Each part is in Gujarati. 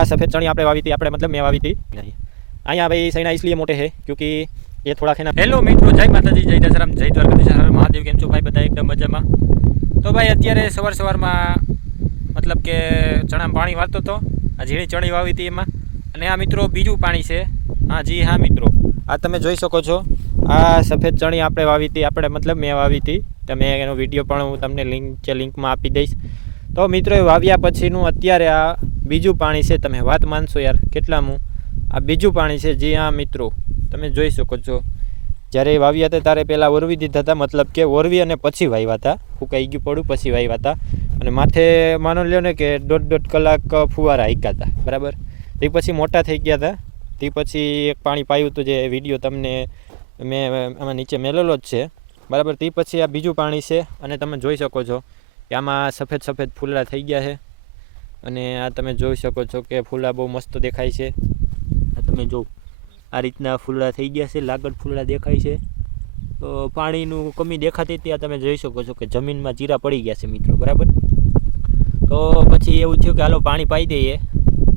આ सफ़ेद चणी આપણે વાવી હતી આપણે મતલબ મેં વાવી હતી અહીંયા ભાઈ સૈના इसलिए મોટે હે क्योंकि એ થોડા ખેના હેલો મિત્રો જય માતાજી જય દશરામ જય દ્વારકાધીશ મહાદેવ કેમ છો ભાઈ બધા એકદમ મજામાં? તો ભાઈ અત્યારે સવાર સવારમાં મતલબ કે ચણામાં પાણી વાળતો હતો આ ઝીણી ચણી વાવી હતી એમાં. અને આ મિત્રો બીજું પાણી છે. હા જી હા મિત્રો. આ તમે જોઈ શકો છો આ સફેદ ચણી આપણે વાવી હતી આપણે મતલબ મેં વાવી હતી તમે એનો વીડિયો પણ હું તમને લિંક છે લિંકમાં આપી દઈશ. તો મિત્રો વાવ્યા પછીનું અત્યારે આ બીજું પાણી છે, તમે વાત માનશો યાર, કેટલામું? આ બીજું પાણી છે, જે આ મિત્રો, તમે જોઈ શકો છો. જ્યારે વાવ્યા હતા ત્યારે પહેલાં ઓરવી દીધા હતા, મતલબ કે ઓરવી અને પછી વાવ્યા હતા. ફૂંકાઈ ગયું પડું, પછી વાવ્યા હતા. અને માથે માનો લ્યો ને કે દોઢ દોઢ કલાક ફુવારા હાંક્યા હતા, બરાબર? તે પછી મોટા થઈ ગયા હતા. તે પછી એક પાણી પાયું હતું, જે વીડિયો તમને મેં આમાં નીચે મેલેલો જ છે. બરાબર? તે પછી આ બીજું પાણી છે, અને તમે જોઈ શકો છો કે આમાં સફેદ સફેદ ફૂલડા થઈ ગયા છે. અને આ તમે જોઈ શકો છો કે ફૂલડા બહુ મસ્ત દેખાય છે. આ તમે જો આ રીતના ફૂલડા થઈ ગયા છે, લાગડ ફૂલડા દેખાય છે. તો પાણીનું કમી દેખાતી આ તમે જોઈ શકો છો કે જમીનમાં જીરા પડી ગયા છે મિત્રો, બરાબર? તો પછી એવું થયું કે હાલો પાણી પાઈ દઈએ,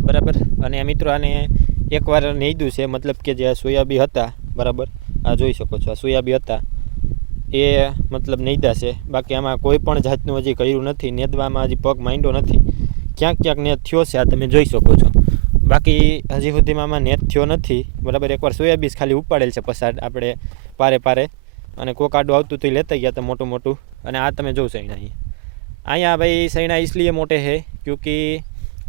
બરાબર? અને મિત્રો આને એકવાર નેયદું છે, મતલબ કે જે સોયાબી હતા, બરાબર? આ જોઈ શકો છો, આ સોયાબી હતા. એ મતલબ નેયદા છે. બાકી આમાં કોઈ પણ જાતનું હજી કર્યું નથી, નેદવામાં હજી પગ માંડ્યો નથી. ક્યાંક ક્યાંક નેત થયો છે આ તમે જોઈ શકો છો બાકી હજી સુધીમાં આમાં નેત થયો નથી બરાબર એકવાર સોયાબીન ખાલી ઉપાડેલ છે પસાર આપણે પારે પારે અને કોક આડું આવતું તો એ લેતા ગયા હતા મોટું મોટું અને આ તમે જોઉં સૈણા અહીંયા અહીંયા भाई सैना इसलिए मोटे हैं क्योंकि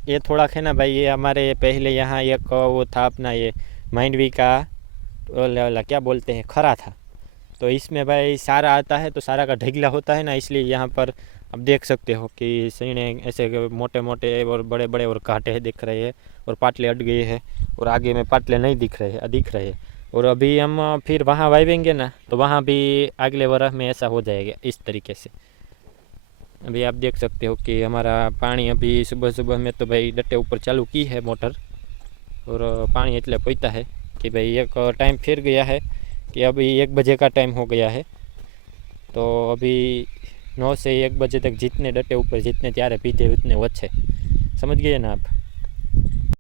ये थोड़ा है ना भाई ये हमारे पहले यहाँ एक वो था अपना ये माइंडवी का वाला क्या बोलते हैं खरा था तो इसमें भाई सारा आता है तो सारा का ढगला होता है ना इसलिए यहाँ पर आप देख सकते हो कि सैने ऐसे मोटे मोटे और बड़े बड़े और कांटे दिख रहे हैं और पाटले अट गए हैं और आगे में पाटले नहीं दिख रहे हैं, दिख रहे हैं। और अभी हम फिर वहाँ वावेंगे ना तो वहाँ भी अगले वर्ष में ऐसा हो जाएगा, इस तरीके से। अभी आप देख सकते हो कि हमारा पानी अभी सुबह सुबह में तो भाई डट्टे ऊपर चालू की है मोटर, और पानी इतने पीता है कि भाई एक टाइम फिर गया है कि अभी एक बजे का टाइम हो गया है। तो अभी નો છે એક બજે તક જીતને ડટે ઉપર જીતને ત્યારે પીધે ઉતને વચ્ચે સમજ ગઈએ ને આપ?